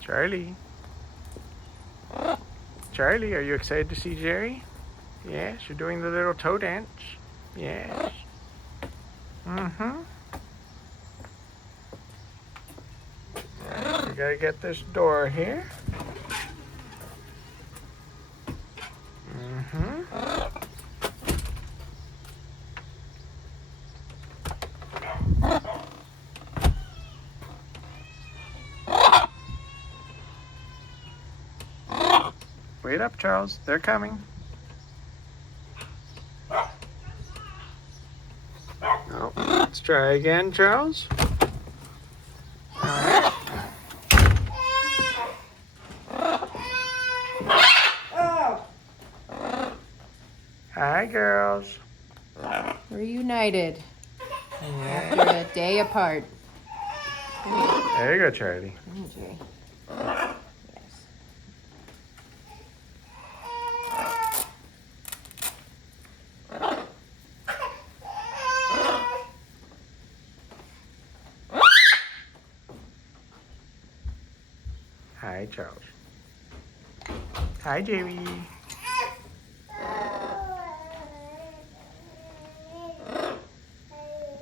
Charlie. Charlie, are you excited to see Jerry? Yes, you're doing the little toe dance. Yes. Mm-hmm. We gotta get this door here. Mm-hmm. Wait up, Charles. They're coming. Oh, let's try again, Charles. All right. Hi, girls. We're united Yeah. after a day apart. There you go, Charlie. Oh, Jerry. Yes. Hi, Charles. Hi, Jerry.